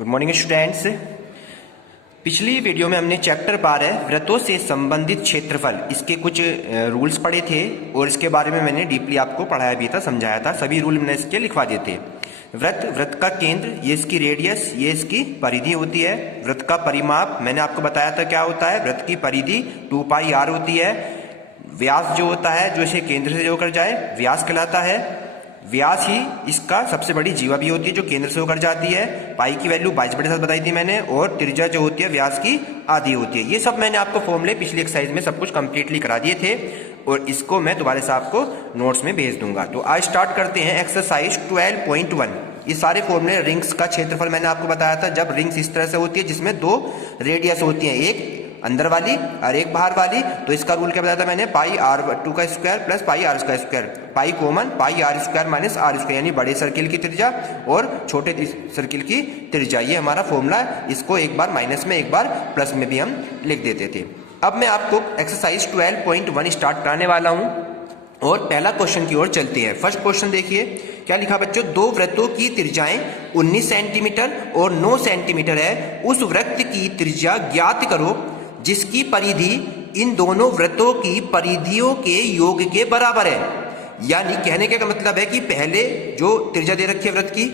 Good morning students. पिछली video में हमने चैप्टर 12 वृत्तों से संबंधित क्षेत्रफल इसके कुछ रूल्स पढ़े थे और इसके बारे में मैंने डीपली आपको पढ़ाया भी था, समझाया था। सभी रूल मैंने इसके लिखवा दिए थे। वृत्त का केंद्र, ये इसकी रेडियस, ये इसकी परिधि होती है। वृत्त का परिमाप मैंने आपको बताया था क्या होता है। वृत्त की परिधि 2 पाई r होती है। व्यास जो होता है, जो इसे केंद्र से होकर जाए, व्यास कहलाता है। व्यास ही इसका सबसे बड़ी जीवा भी होती है जो केंद्र से होकर जाती है। पाई की वैल्यू 22/7 बताई थी मैंने, और त्रिज्या जो होती है व्यास की आधी होती है। ये सब मैंने आपको फॉर्मूले पिछली एक्सरसाइज में सब कुछ कंप्लीटली करा दिए थे और इसको मैं दोबारा से आपको नोट्स में भेज दूंगा। तो आज स्टार्ट करते हैं एक्सरसाइज 12.1। ये सारे फॉर्मूले रिंग्स का क्षेत्रफल मैंने आपको बताया था। जब रिंग्स इस तरह से होती है जिसमें 2 रेडियस होती है, एक अंदर वाली और एक बाहर वाली, तो इसका रूल क्या बताया था मैंने, पाई r2 का स्क्वायर प्लस पाई r का स्क्वायर। पाई कॉमन, पाई r square minus r square, यानी बड़े सर्किल की त्रिज्या और छोटे सर्किल की त्रिज्या। ये हमारा फॉर्मूला है। इसको एक बार माइनस में एक बार प्लस में भी हम लिख देते थे। अब मैं आपको एक्सरसाइज 12.1 स्टार्ट कराने वाला हूं और पहला क्वेश्चन की ओर चलते हैं। फर्स्ट क्वेश्चन देखिए क्या लिखा बच्चों। 2 वृत्तों की त्रिज्याएं 19 सेंटीमीटर और 9 सेंटीमीटर है। उस वृत्त की त्रिज्या ज्ञात करो जिसकी परिधि इन दोनों वृत्तों की परिधियों के योग के बराबर है। यानी कहने का मतलब है कि पहले जो त्रिज्या दे रखी है वृत्त की,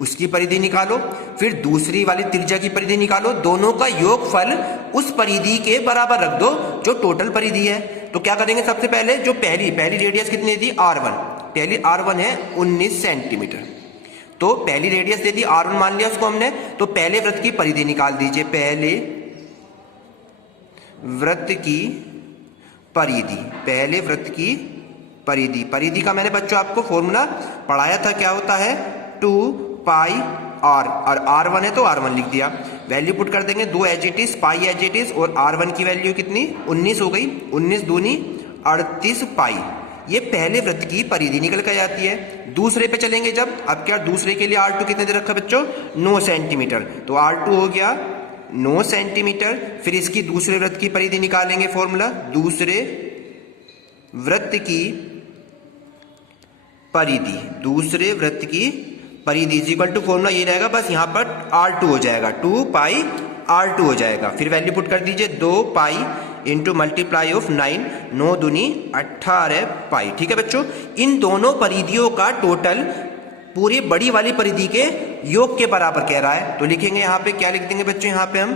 उसकी परिधि निकालो, फिर दूसरी वाली त्रिज्या की परिधि निकालो, दोनों का योगफल उस परिधि के बराबर रख दो जो टोटल परिधि है। तो क्या करेंगे, सबसे पहले जो पहली रेडियस कितनी थी, r1। पहली r1 है 19 सेंटीमीटर, तो पहली रेडियस दे दी r1 मान लिया उसको हमने। तो पहले वृत्त की परिधि निकाल दीजिए। पहले वृत्त की परिधि, पहले वृत्त की परिधि, परिधि का मैंने बच्चों आपको फॉर्मूला पढ़ाया था, क्या होता है 2 पाई r, और r1 है तो r1 लिख दिया। वैल्यू पुट कर देंगे, 2 as it is, pi as it is, और r1 की वैल्यू कितनी 19 हो गई। 19 दूनी 38 पाई। ये पहले वृत्त की परिधि निकल कर जाती है। दूसरे पे चलेंगे जब, अब क्या दूसरे के लिए r2 कितने दे रखा बच्चों, 9 सेंटीमीटर, तो r2 हो गया 9 सेंटीमीटर। फिर इसकी दूसरे वृत्त की परिधि निकालेंगे, फॉर्मूला दूसरे वृत्त की परिधि, दूसरे वृत्त की परिधि इज इक्वल टू फॉर्मूला ये रहेगा, बस यहां पर r2 हो जाएगा, 2 पाई r2 हो जाएगा। फिर वैल्यू पुट कर दीजिए, 2 पाई इंटू मल्टीप्लाई ऑफ 9, 9 दूनी 18 पाई। ठीक है बच्चों, इन दोनों परिधियों का टोटल पूरी बड़ी वाली परिधि के योग के बराबर कह रहा है। तो लिखेंगे यहां पे, क्या लिख देंगे बच्चों, यहां पे हम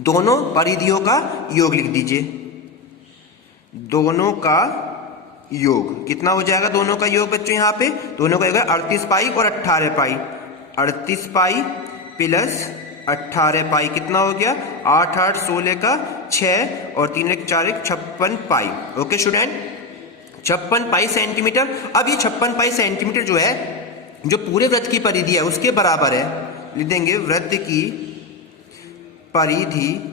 दोनों परिधियों का योग लिख दीजिए। दोनों का योग कितना हो जाएगा, दोनों का योग बच्चों यहां पे दोनों का योग 38 पाई और 18 पाई। 38 पाई प्लस 18 पाई कितना हो गया, 8 8 16 का 6 और 3 1 4 1 56 pi. Okay student, 56 pi centimetre. अब ये 56 पाई सेंटीमीटर जो है, जो पूरे वृत्त की परिधि है उसके बराबर है। लिख देंगे वृत्त की परिधि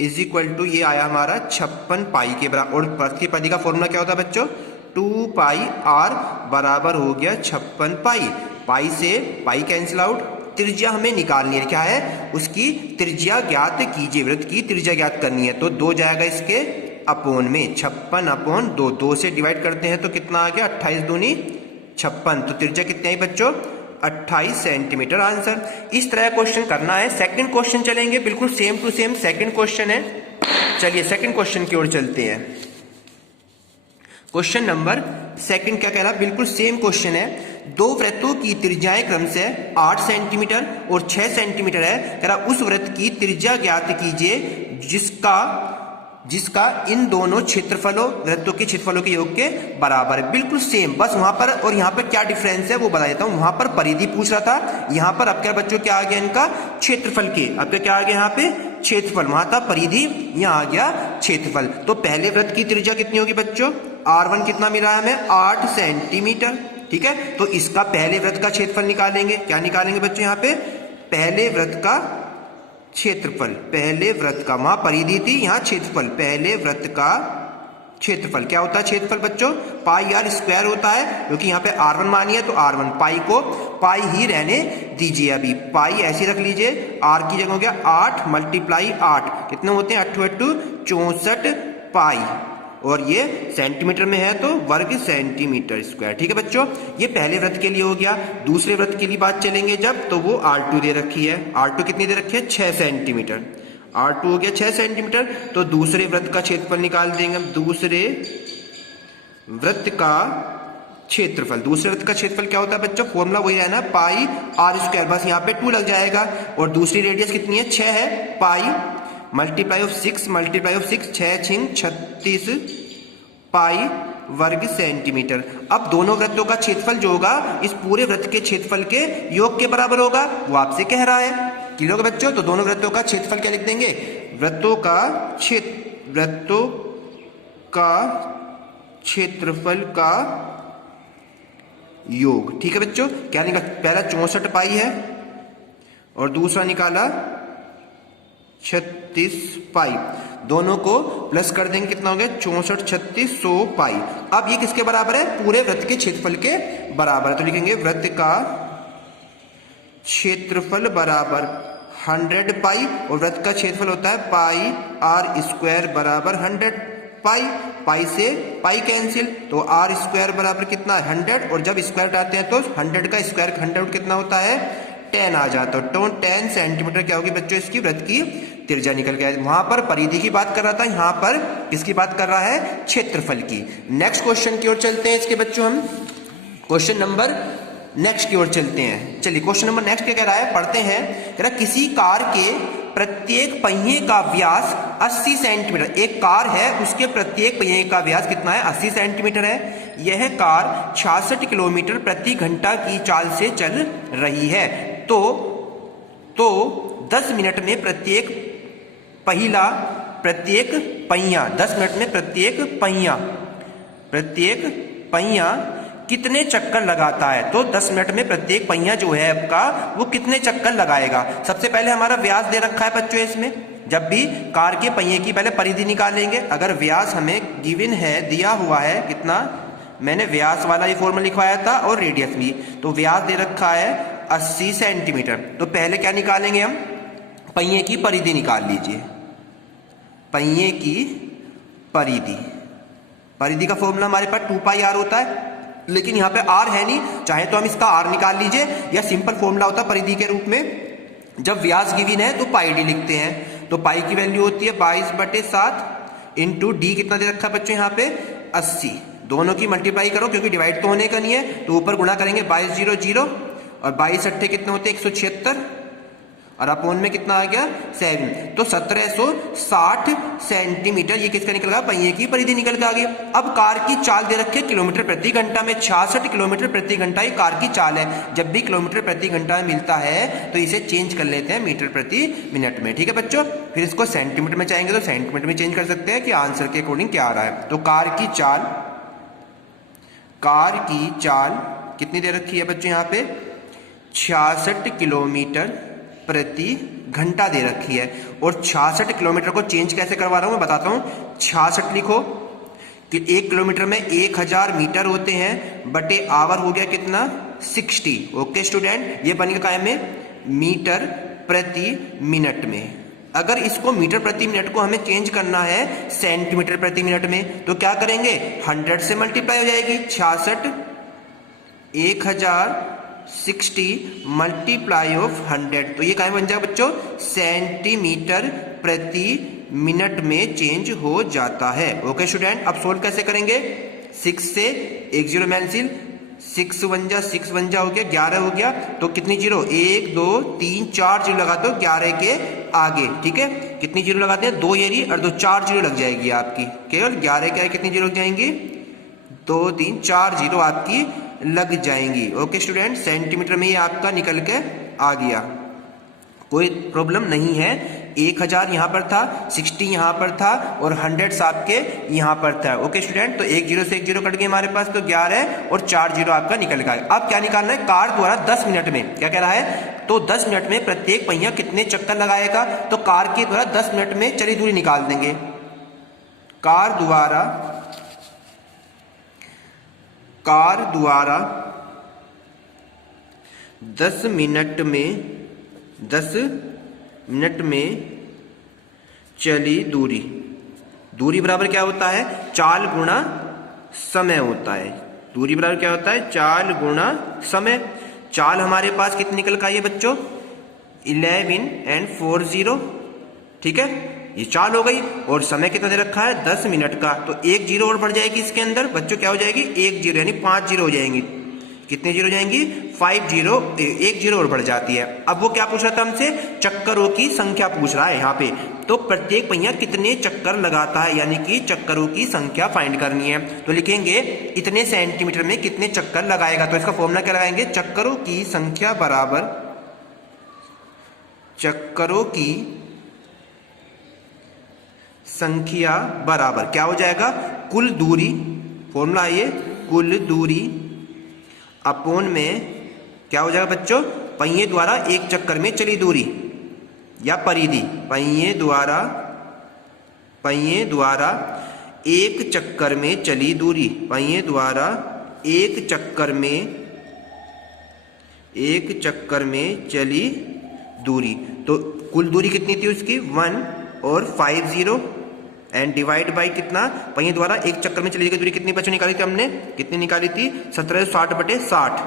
इज इक्वल टू, ये आया हमारा 56 पाई के बराबर। और वृत्त की परिधि का फॉर्मूला क्या होता है बच्चों, 2 पाई r बराबर हो गया 56 पाई। पाई से पाई कैंसिल आउट, त्रिज्या हमें निकालनी है, क्या है उसकी त्रिज्या ज्ञात कीजिए। वृत्त की त्रिज्या ज्ञात करनी है, तो 2 जाएगा इसके अपोन में, 56/2, 2 से डिवाइड करते हैं तो कितना आ गया, 28 दूनी 56। तो त्रिज्या कितनी आई बच्चों, 28 सेंटीमीटर आंसर। इस तरह क्वेश्चन करना है। सेकंड क्वेश्चन चलेंगे, बिल्कुल same to same second question है। चलिए सेकंड क्वेश्चन की ओर चलते हैं। क्वेश्चन नंबर सेकंड क्या कह रहा है, बिल्कुल सेम क्वेश्चन है। 2 वृत्तों की त्रिज्याएं क्रम से 8 सेंटीमीटर और 6 सेंटीमीटर है। कह रहा उस वृत्त की त्रिज्या ज्ञात कीजिए जिसका इन दोनों क्षेत्रफलों, वृत्तों के क्षेत्रफलों के योग के बराबर है। बिल्कुल सेम, बस वहां पर और यहां पर क्या डिफरेंस है वो बता देता हूं। वहां पर परिधि पूछ रहा था, यहां पर अब क्या बच्चों क्या आ गया इनका, क्षेत्रफल के। अब क्या आ गया यहाँ पे, क्षेत्रफल। वहां था परिधि, यहां आ गया क्षेत्रफल। तो पहले वृत्त की त्रिज्या कितनी होगी बच्चों, r1 कितना मिला है हमें, 8 सेंटीमीटर। ठीक है, तो इसका पहले वृत्त का क्षेत्रफल निकालेंगे। क्या निकालेंगे बच्चों, यहाँ पे पहले वृत्त का क्षेत्रफल, पहले वृत्त का, वहां परिधि थी यहां क्षेत्रफल, पहले वृत्त का क्षेत्रफल। क्या होता है क्षेत्रफल बच्चों, पाई r स्क्वायर होता है, क्योंकि यहाँ पे r1 मानी है तो r1, पाई को पाई ही रहने दीजिए। अभी पाई ऐसी रख लीजिए, r की जगह हो गया 8 मल्टीप्लाई 8, कितने होते हैं 8 8 64 पाई। और ये सेंटीमीटर में है तो वर्ग सेंटीमीटर स्क्वायर। ठीक है बच्चों, ये पहले वृत्त के लिए हो गया। दूसरे वृत्त के लिए बात चलेंगे जब, तो वो R2 दे रखी है। R2 कितनी दे रखी है? 6 सेंटीमीटर। R2 हो गया 6 सेंटीमीटर। तो दूसरे वृत्त का क्षेत्रफल निकाल देंगे हम। दूसरे वृत्त का क्षेत्रफल, दूसरे वृत्त का क्षेत्रफल क्या होता है बच्चों? फॉर्मूला वही है ना, पाई आर स्क्वायर, बस यहाँ पे 2 लग जाएगा। और दूसरी रेडियस कितनी है? 6 है। पाई मल्टीप्लाई ऑफ 6 मल्टीप्लाई ऑफ 6, 6 छिंग 36 पाई वर्ग सेंटीमीटर। अब दोनों वृत्तों का क्षेत्रफल जो होगा इस पूरे वृत्त के क्षेत्रफल के योग के बराबर होगा, वो आपसे कह रहा है। क्लियर होगा बच्चों? तो दोनों वृत्तों का क्षेत्रफल क्या लिख देंगे? वृत्तों का क्षेत्रफल का योग। ठीक है बच्चों, क्या निकाला? पहला 64 पाई है और दूसरा निकाला 36 पाई। दोनों को प्लस कर देंगे, कितना हो गया? 64 36 100 पाई। अब ये किसके बराबर है? पूरे वृत्त के क्षेत्रफल के बराबर है। तो लिखेंगे वृत्त का क्षेत्रफल बराबर 100 पाई, और वृत्त का क्षेत्रफल होता है पाई आर स्क्वायर बराबर 100 पाई। पाई से पाई कैंसिल, तो आर स्क्वायर बराबर कितना है? 100, और जब स्क्वायर हटाते हैं तो 100 का स्क्वायर 100 कितना होता है? 10 आ जाता है। तो 10 सेंटीमीटर क्या होगी बच्चों? इसकी वृत्त की त्रिज्या निकल गया। वहां पर परिधि की बात कर रहा था, यहां पर किसकी बात कर रहा है? क्षेत्रफल की। नेक्स्ट क्वेश्चन की ओर चलते हैं इसके बच्चों हम। क्वेश्चन नंबर नेक्स्ट की ओर चलते हैं। चलिए क्वेश्चन नंबर नेक्स्ट क्या कह रहा है, पढ़ते हैं। कह रहा किसी कार के प्रत्येक पहिए का व्यास 80 सेंटीमीटर। एक कार है, उसके प्रत्येक पहिए का व्यास कितना है? 80 सेंटीमीटर है। यह कार 66 किलोमीटर प्रति घंटा की चाल से चल रही है। तो 10 मिनट में प्रत्येक पहिया 10 मिनट में प्रत्येक पहिया कितने चक्कर लगाता है? तो 10 मिनट में प्रत्येक पहिया जो है आपका वो कितने चक्कर लगाएगा? सबसे पहले हमारा व्यास दे रखा है बच्चों इसमें। जब भी कार के पहिए की पहले परिधि निकालेंगे, अगर व्यास हमें गिवन है, दिया हुआ है कितना, मैंने व्यास वाला ये फॉर्मूला लिखवाया था और रेडियस भी, तो व्यास दे रखा है 80 सेंटीमीटर। तो पहले क्या निकालेंगे हम? पहिए की परिधि निकाल लीजिए। पहिए की परिधि का फॉर्मूला हमारे पास 2 पाई आर होता है, लेकिन यहाँ पे आर है नहीं, चाहे तो हम इसका आर निकाल लीजिए, या सिंपल फॉर्मूला होता है परिधि के रूप में, जब व्यास गिवन है तो पाई डी लिखते हैं। तो पाई की वैल्यू होती है 22/7 इंटू डी कितना दे रखा है बच्चों यहाँ पे? 80। दोनों की मल्टीप्लाई करो क्योंकि डिवाइड तो होने का नहीं है, तो ऊपर गुणा करेंगे 22 0 0 और 22 अट्ठे कितने होते हैं? 176, और अपोन में कितना आ गया? 7। तो 1760 सेंटीमीटर ये किसका निकल गया? पहिए की परिधि निकल के आ गई। अब कार की चाल दे रखी है किलोमीटर प्रति घंटा में, 66 किलोमीटर प्रति घंटा ये कार की चाल है। जब भी किलोमीटर प्रति घंटा में मिलता है तो इसे चेंज कर लेते हैं मीटर प्रति मिनट में। ठीक है बच्चों, फिर इसको सेंटीमीटर में चाहेंगे तो सेंटीमीटर में चेंज कर सकते हैं कि आंसर के अकॉर्डिंग क्या आ रहा है। तो कार की चाल कितनी दे रखी है बच्चों यहाँ पे? 66 किलोमीटर प्रति घंटा दे रखी है। और 66 किलोमीटर को चेंज कैसे करवा रहा हूं मैं बताता हूं। 66 लिखो कि 1 किलोमीटर में 1000 मीटर होते हैं, बटे आवर हो गया कितना? 60। ओके स्टूडेंट, ये बनेगा काय में? मीटर प्रति मिनट में। अगर इसको मीटर प्रति मिनट को हमें चेंज करना है सेंटीमीटर प्रति मिनट में, तो क्या करेंगे? 100 से मल्टीप्लाई हो जाएगी। 66 1060 मल्टीप्लाई ऑफ 100, तो ये क्या बन जाएगा बच्चों? सेंटीमीटर प्रति मिनट में चेंज हो जाता है। ओके स्टूडेंट, अब सोल्व कैसे करेंगे? 6 से 1 0 कैंसिल, 6 1 जा 6 1 जा हो गया, 11 हो गया। तो कितनी जीरो? 1 2 3 4 जीरो लगा दो 11 के आगे। ठीक है, कितनी जीरो लगाते हैं? 2 एरी और 2 4 जीरो लग जाएगी आपकी। केवल 11 के आगे कितनी जीरो लग जाएंगी? 2 3 4 जीरो आपकी लग जाएंगी। ओके स्टूडेंट, सेंटीमीटर में ये आपका निकल के आ गया, कोई प्रॉब्लम नहीं है। 1000 यहाँ पर था, 60 यहाँ पर था और 100 आपके यहाँ पर था। ओके स्टूडेंट, तो 1 0 से 1 0 कट गए हमारे पास, तो 11 और 4 जीरो आपका निकल गया। अब क्या निकालना है? कार द्वारा 10 मिनट में, क्या कह रहा है? तो 10 मिनट में प्रत्येक पहिया कितने चक्कर लगाएगा? तो कार के द्वारा 10 मिनट में चली दूरी निकाल देंगे। कार द्वारा 10 मिनट में चली दूरी बराबर क्या होता है, चाल गुणा समय होता है। दूरी बराबर क्या होता है, चाल गुणा समय। चाल हमारे पास कितनी निकल का है बच्चों, 11 and 40, ठीक है, ये चाल हो गई। और समय कितना दे रखा है, 10 मिनट का। तो एक जीरो और बढ़ जाएगी इसके अंदर बच्चों, क्या हो जाएगी, एक जीरो, यानी 5 जीरो हो जाएंगी। कितने जीरो जाएंगी, 5 जीरो, एक जीरो और बढ़ जाती है। अब वो क्या पूछ रहा था हमसे, चक्करों की संख्या पूछ रहा है यहाँ पे। तो प्रत्येक पहिया कितने चक्कर लगाता है, यानी कि चक्करों की संख्या फाइंड करनी है। तो लिखेंगे इतने सेंटीमीटर में कितने चक्कर लगाएगा। तो इसका फॉर्मूला क्या लगाएंगे, चक्करों की संख्या बराबर, चक्करों की संख्या बराबर क्या हो जाएगा, कुल दूरी, फॉर्मूला ये, कुल दूरी अपोन में क्या हो जाएगा बच्चों, पहिए द्वारा एक चक्कर में चली दूरी या परिधि, पहिए द्वारा एक चक्कर में चली दूरी, पहिए द्वारा एक चक्कर में चली दूरी। तो कुल दूरी कितनी थी उसकी, 1 और 50 एंड डिवाइड बाई कितना, पहिए द्वारा एक चक्कर में चली गई दूरी कितनी बच्चों निकाली थी हमने, कितनी निकाली थी, 1760 बटे 60,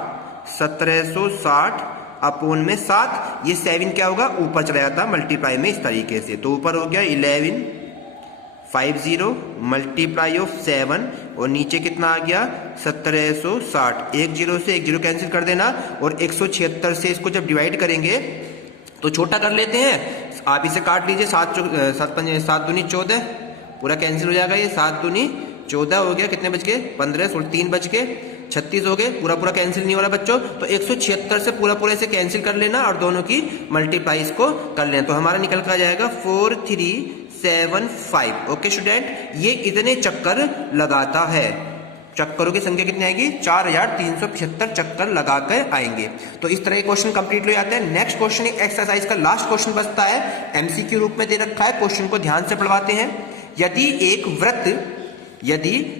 1760 अपोन में 7। ये 7 क्या होगा, ऊपर चला जाता मल्टीप्लाई में इस तरीके से। तो ऊपर हो गया 1150 मल्टीप्लाई ऑफ 7 और नीचे कितना आ गया 1760। एक जीरो से एक जीरो कैंसिल कर देना और 176 से इसको जब डिवाइड करेंगे तो छोटा कर लेते हैं, आप इसे काट लीजिए, 7 दूनी 14, पूरा कैंसिल हो जाएगा, ये 7 दूनी 14 हो गया, कितने बच गए 15, 16 3 बच गए 36 हो गए, पूरा पूरा कैंसिल नहीं हो रहा बच्चों। तो 176 से पूरा पूरा इसे कैंसिल कर लेना और दोनों की मल्टीप्लाई इसको कर लेना। तो हमारा निकल कर आ जाएगा 4375। ओके स्टूडेंट, ये इतने चक्कर लगाता है। चक्करों की संख्या कितनी आएगी, 4375 चक्कर लगाकर आएंगे। तो इस तरह के क्वेश्चन कंप्लीट हो जाते हैं। नेक्स्ट क्वेश्चन एक्सरसाइज का लास्ट क्वेश्चन बचता है, एमसीक्यू रूप में दे रखा है। क्वेश्चन को ध्यान से पढ़वाते हैं। यदि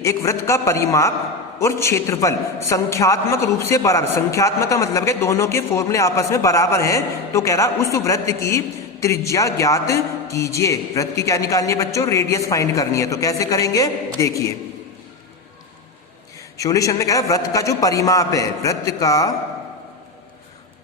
एक वृत्त का परिमाप और क्षेत्रफल संख्यात्मक रूप से बराबर, संख्यात्मक का मतलब है दोनों के फॉर्मूले आपस में बराबर है, तो कह रहा उस वृत्त की त्रिज्या ज्ञात कीजिए। वृत्त की क्या निकालनी है बच्चों, रेडियस फाइंड करनी है। तो कैसे करेंगे देखिए, सॉल्यूशन में कह रहा है वृत्त का जो परिमाप है, वृत्त का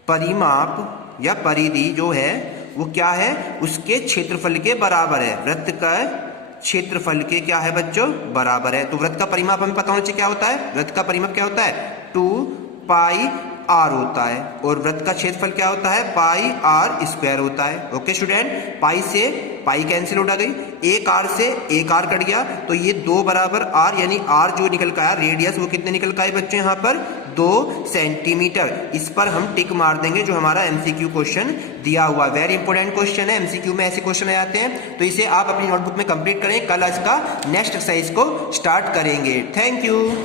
परिमाप या परिधि जो है वो क्या है, उसके क्षेत्रफल के बराबर है। वृत्त का क्षेत्रफल के क्या है बच्चों, बराबर है। तो वृत्त का परिमाप हमें पता होना चाहिए क्या होता है, वृत्त का परिमाप क्या होता है, 2 पाई r होता है, और वृत्त का क्षेत्रफल क्या होता है, पाई r स्क्वायर होता है। ओके स्टूडेंट, पाई से पाई कैंसिल हो गई, एक r से एक r कट गया, तो ये 2 बराबर r, यानी r जो निकल का है रेडियस वो कितने निकल का है बच्चों, यहाँ पर 2 सेंटीमीटर। इस पर हम टिक मार देंगे जो हमारा एमसीक्यू क्वेश्चन दिया हुआ। वेरी इंपॉर्टेंट क्वेश्चन है, एमसीक्यू में ऐसे क्वेश्चन आ जाते हैं। तो इसे आप अपनी नोटबुक में कंप्लीट करें, कल इसका नेक्स्ट एक्सरसाइज को स्टार्ट करेंगे। Thank you.